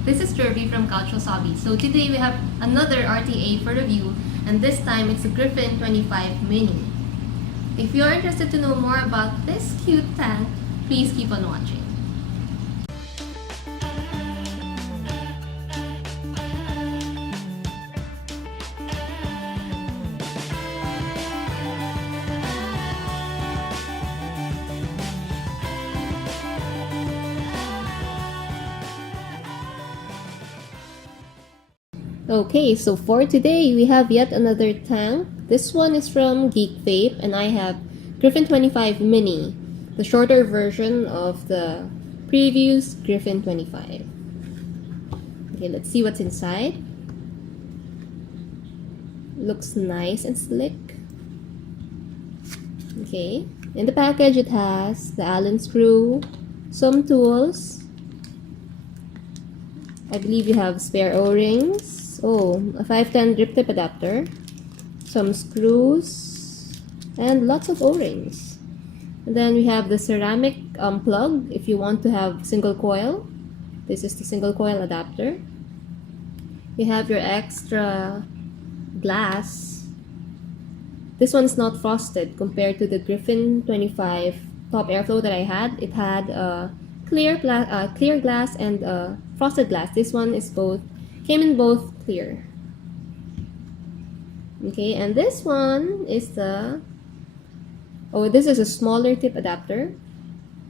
This is Jirbie from Couchwasabi. So today we have another RTA for review, and this time it's a Griffin 25 Mini. If you're interested to know more about this cute tank, please keep on watching. Okay, so for today, we have yet another tank. This one is from Geek Vape, and I have Griffin 25 Mini, the shorter version of the previous Griffin 25. Okay, let's see what's inside. Looks nice and slick. Okay, in the package it has the Allen screw, some tools. I believe you have spare O-rings. Oh, a 510 drip tip adapter, some screws, and lots of O-rings. And then we have the ceramic plug if you want to have single coil. This is the single coil adapter. You have your extra glass. This one's not frosted compared to the Griffin 25 top airflow that I had. It had clear glass and frosted glass. This one is came in both clear. Okay, and this one is this is a smaller tip adapter,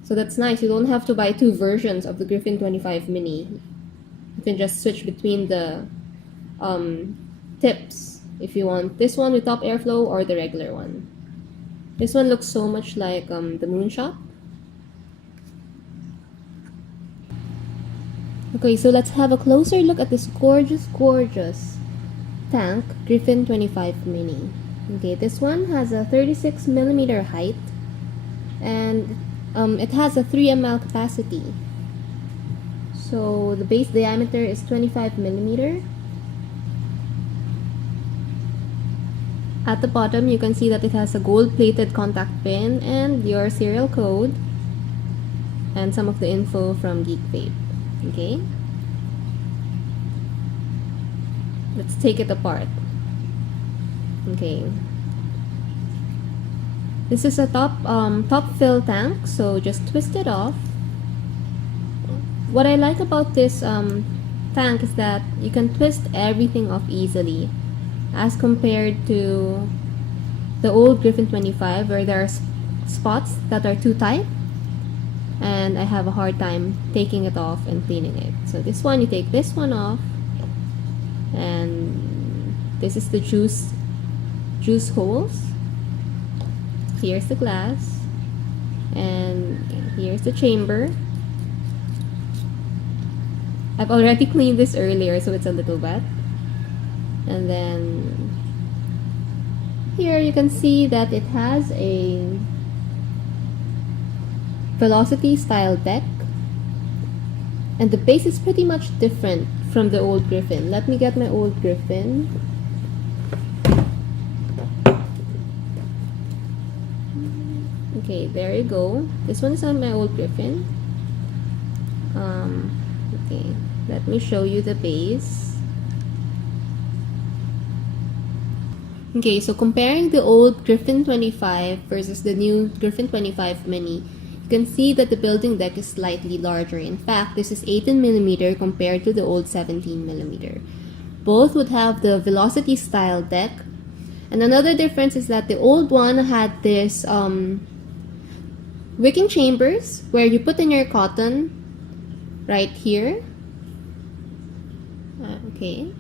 so that's nice. You don't have to buy two versions of the Griffin 25 Mini. You can just switch between the tips if you want this one with top airflow or the regular one. This one looks so much like the Moonshot. Okay, so let's have a closer look at this gorgeous tank, Griffin 25 Mini. Okay, this one has a 36mm height, and it has a 3 ml capacity. So the base diameter is 25mm. At the bottom, you can see that it has a gold-plated contact pin and your serial code, and some of the info from Geek Vape. Okay, let's take it apart. Okay, this is a top fill tank, so just twist it off. What I like about this tank is that you can twist everything off easily, as compared to the old Griffin 25 where there are spots that are too tight, and I have a hard time taking it off and cleaning it. So this one, you take this one off, and this is the juice holes. Here's the glass, and here's the chamber. I've already cleaned this earlier, so it's a little wet. And then here you can see that it has a velocity style deck, and the base is pretty much different from the old Griffin. Let me get my old Griffin. Okay, there you go. This one is on my old Griffin. Okay, let me show you the base. Okay, so comparing the old Griffin 25 versus the new Griffin 25 Mini, you can see that the building deck is slightly larger. In fact, this is 18mm compared to the old 17mm. Both would have the velocity style deck. And another difference is that the old one had this wicking chambers where you put in your cotton right here. Okay.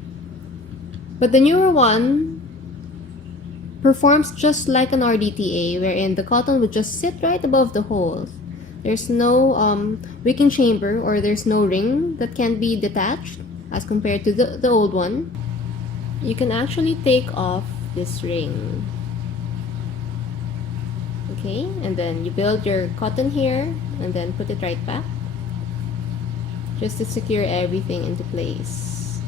But the newer one performs just like an RDTA, wherein the cotton would just sit right above the holes. There's no wicking chamber, or there's no ring that can be detached as compared to the old one. You can actually take off this ring. Okay, and then you build your cotton here and then put it right back, just to secure everything into place.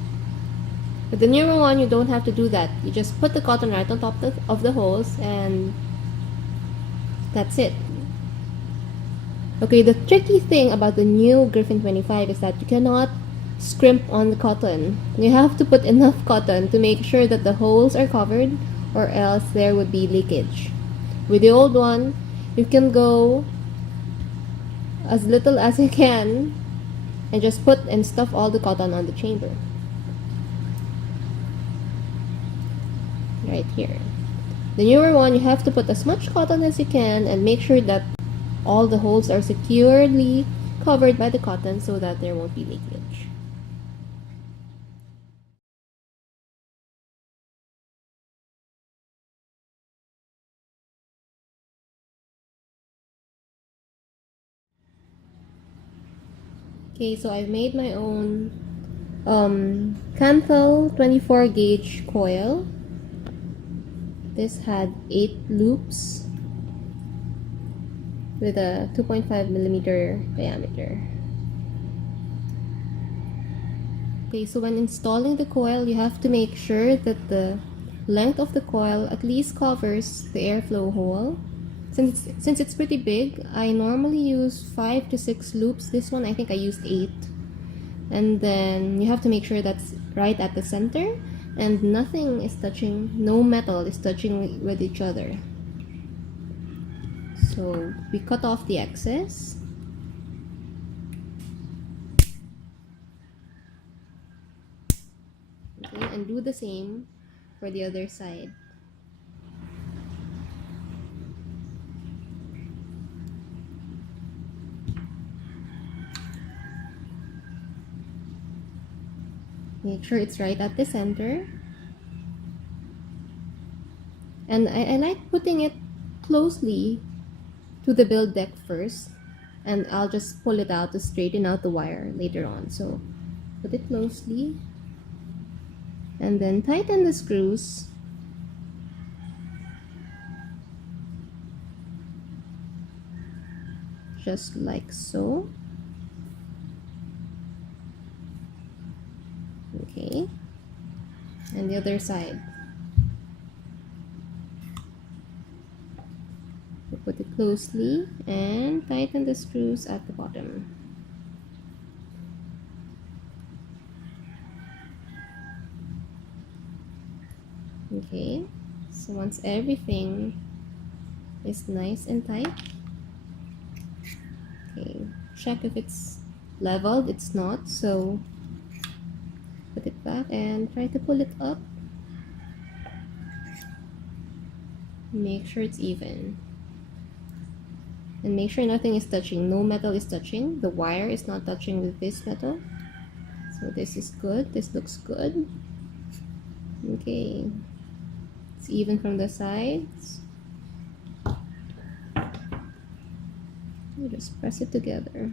But the newer one, you don't have to do that. You just put the cotton right on top of the holes, and that's it. Okay, the tricky thing about the new Griffin 25 is that you cannot scrimp on the cotton. You have to put enough cotton to make sure that the holes are covered, or else there would be leakage. With the old one, you can go as little as you can and just put and stuff all the cotton on the chamber. Right here. The newer one, you have to put as much cotton as you can and make sure that all the holes are securely covered by the cotton so that there won't be leakage. Okay, so I've made my own Canthal 24 gauge coil. This had 8 loops with a 2.5 millimeter diameter. Okay, so when installing the coil, you have to make sure that the length of the coil at least covers the airflow hole. Since it's pretty big, I normally use 5 to 6 loops. This one I think I used 8. And then you have to make sure that's right at the center and nothing is touching, no metal is touching with each other. So we cut off the excess. Okay, and do the same for the other side. Make sure it's right at the center. And I like putting it closely to the build deck first, and I'll just pull it out to straighten out the wire later on. So put it closely and then tighten the screws. Just like so. Okay, and the other side. Put it closely and tighten the screws at the bottom. Okay, so once everything is nice and tight, okay, check if it's leveled. It's not, so put it back and try to pull it up. Make sure it's even. And make sure nothing is touching. No metal is touching. The wire is not touching with this metal. So this is good. This looks good. Okay. It's even from the sides. You just press it together.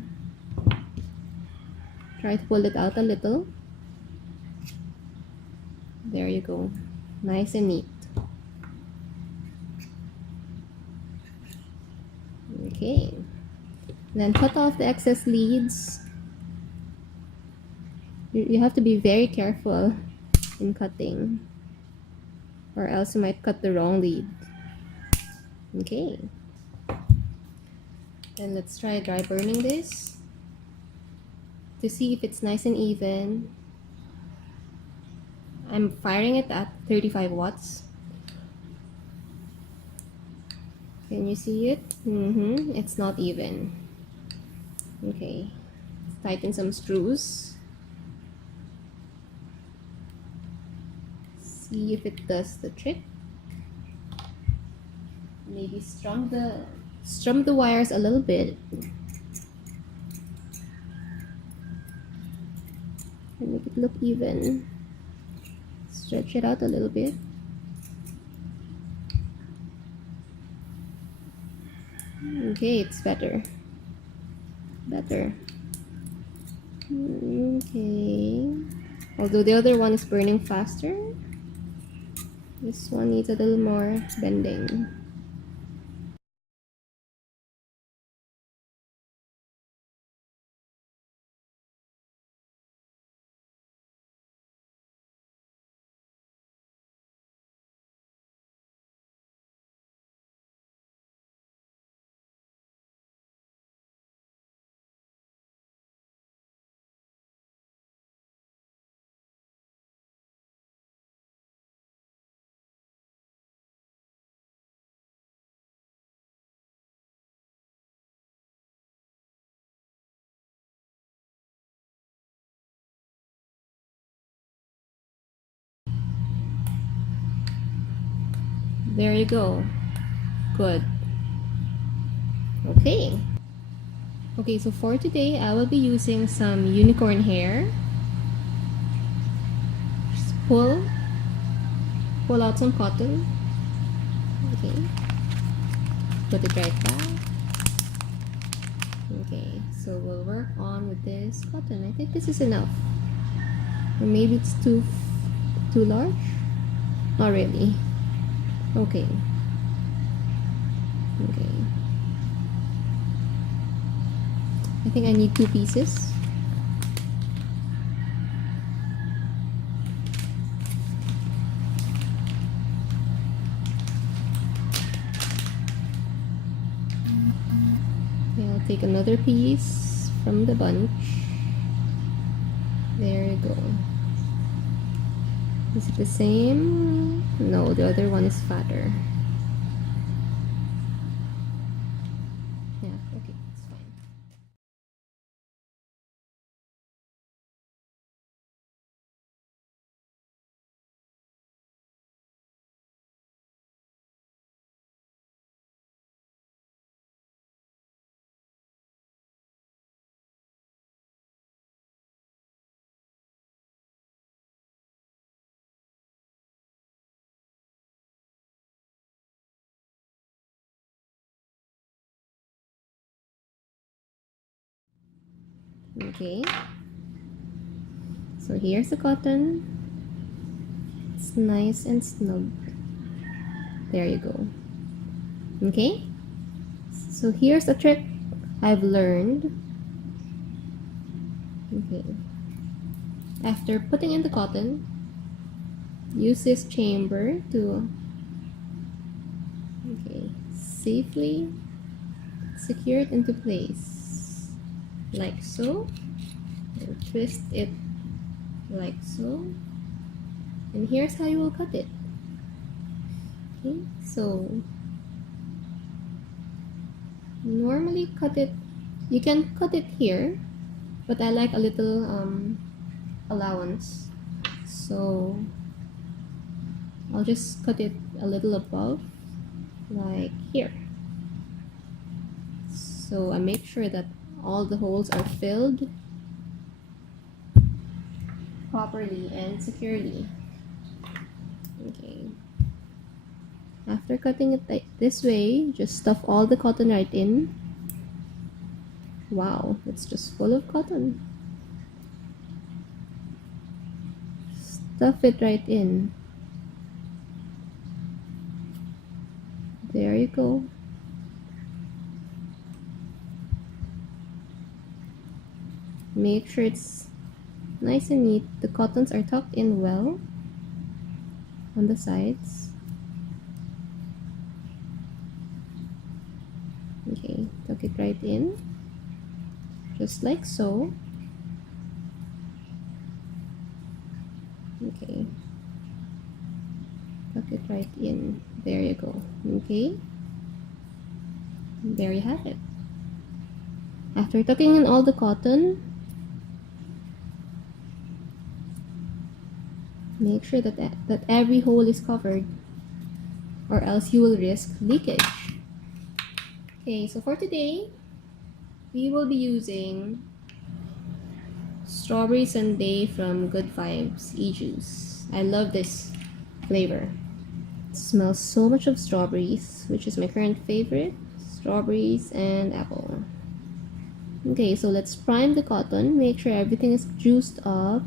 Try to pull it out a little. There you go. Nice and neat. Okay. Then cut off the excess leads. You have to be very careful in cutting, or else you might cut the wrong lead. Okay. Then let's try dry burning this to see if it's nice and even. I'm firing it at 35 watts. Can you see it? It's not even. Okay. Let's tighten some screws. See if it does the trick. Maybe strum the wires a little bit. And make it look even. Stretch it out a little bit. Okay, it's better. Better. Okay. Although the other one is burning faster, this one needs a little more bending. There you go. Good. Okay. Okay, so for today, I will be using some unicorn hair. Just pull out some cotton. Okay. Put it right back. Okay, so we'll work on with this cotton. I think this is enough. Or maybe it's too large? Not really. Okay. Okay. I think I need 2 pieces. Okay, I'll take another piece from the bunch. There you go. Is it the same? No, the other one is fatter. Yeah, okay, it's fine. Okay, so here's the cotton. It's nice and snug. There you go. Okay, so here's a trick I've learned. Okay, after putting in the cotton, use this chamber to safely secure it into place, like so, and twist it like so, and here's how you will cut it. Okay, so normally you can cut it here, but I like a little allowance, so I'll just cut it a little above, like here. So I make sure that all the holes are filled properly and securely. Okay. After cutting it this way, just stuff all the cotton right in. Wow, it's just full of cotton. Stuff it right in. There you go. Make sure it's nice and neat. The cottons are tucked in well on the sides. Okay, tuck it right in, just like so. Okay, tuck it right in. There you go. Okay, there you have it. After tucking in all the cotton, make sure that every hole is covered, or else you will risk leakage. Okay, so for today, we will be using strawberry sundae from Good Vibes e-juice. I love this flavor. It smells so much of strawberries, which is my current favorite. Strawberries and apple. Okay, so let's prime the cotton. Make sure everything is juiced up.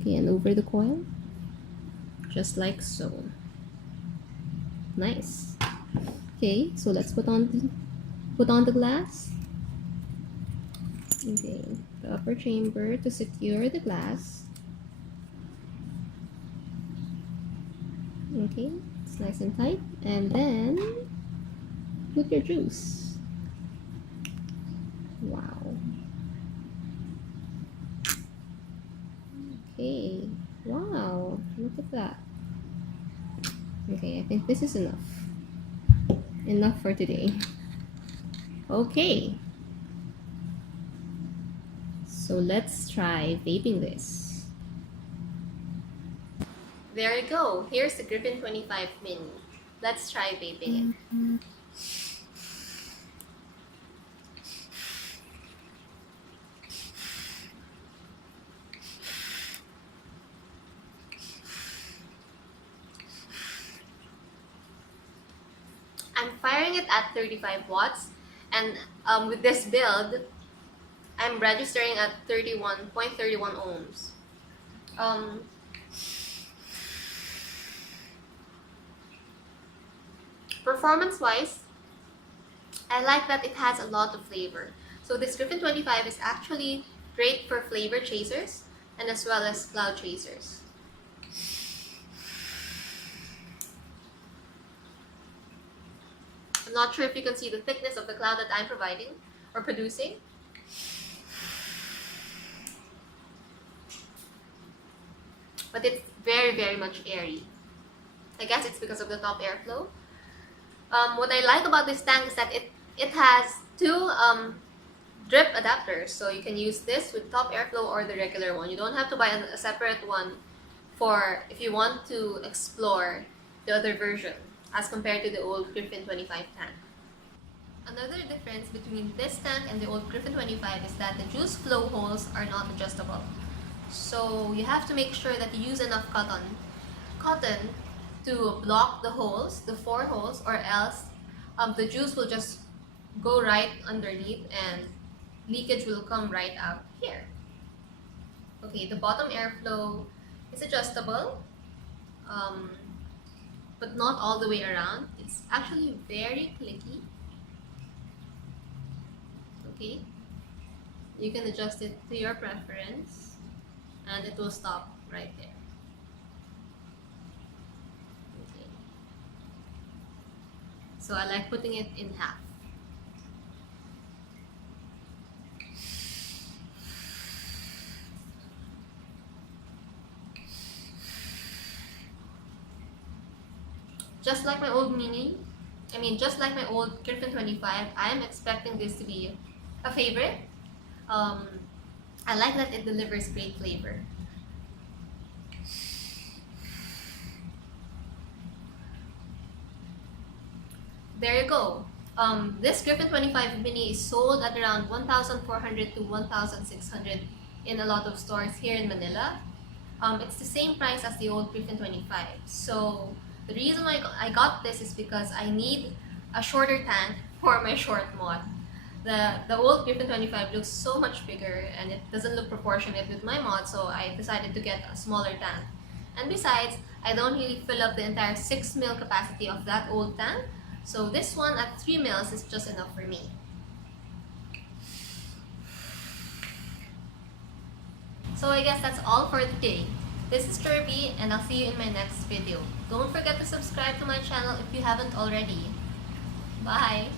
Okay, and over the coil, just like so. Nice. Okay, so let's put on the glass. Okay, the upper chamber to secure the glass. Okay, it's nice and tight, and then put your juice. Wow. Okay, wow, look at that. Okay, I think this is enough for today. Okay, so let's try vaping this. There you go. Here's the Griffin 25 Mini. Let's try vaping it. I'm firing it at 35 watts, and with this build, I'm registering at 31.31 ohms. Performance-wise, I like that it has a lot of flavor. So this Griffin 25 is actually great for flavor chasers and as well as cloud chasers. I'm not sure if you can see the thickness of the cloud that I'm providing or producing. But it's very, very much airy. I guess it's because of the top airflow. What I like about this tank is that it has two drip adapters. So you can use this with top airflow or the regular one. You don't have to buy a separate one for if you want to explore the other version as compared to the old Griffin 25 tank. Another difference between this tank and the old Griffin 25 is that the juice flow holes are not adjustable. So you have to make sure that you use enough cotton to block the holes, the 4 holes, or else the juice will just go right underneath and leakage will come right out here. Okay, the bottom airflow is adjustable, but not all the way around. It's actually very clicky. Okay, you can adjust it to your preference and it will stop right there. Okay. So I like putting it in half. Just like my old just like my old Griffin 25, I am expecting this to be a favorite. I like that it delivers great flavor. There you go. This Griffin 25 Mini is sold at around 1,400 to 1,600 in a lot of stores here in Manila. It's the same price as the old Griffin 25. So the reason why I got this is because I need a shorter tank for my short mod. The old Griffin 25 looks so much bigger and it doesn't look proportionate with my mod, so I decided to get a smaller tank. And besides, I don't really fill up the entire 6 mil capacity of that old tank, so this one at 3 mils is just enough for me. So I guess that's all for today. This is Jirbie and I'll see you in my next video. Don't forget to subscribe to my channel if you haven't already. Bye!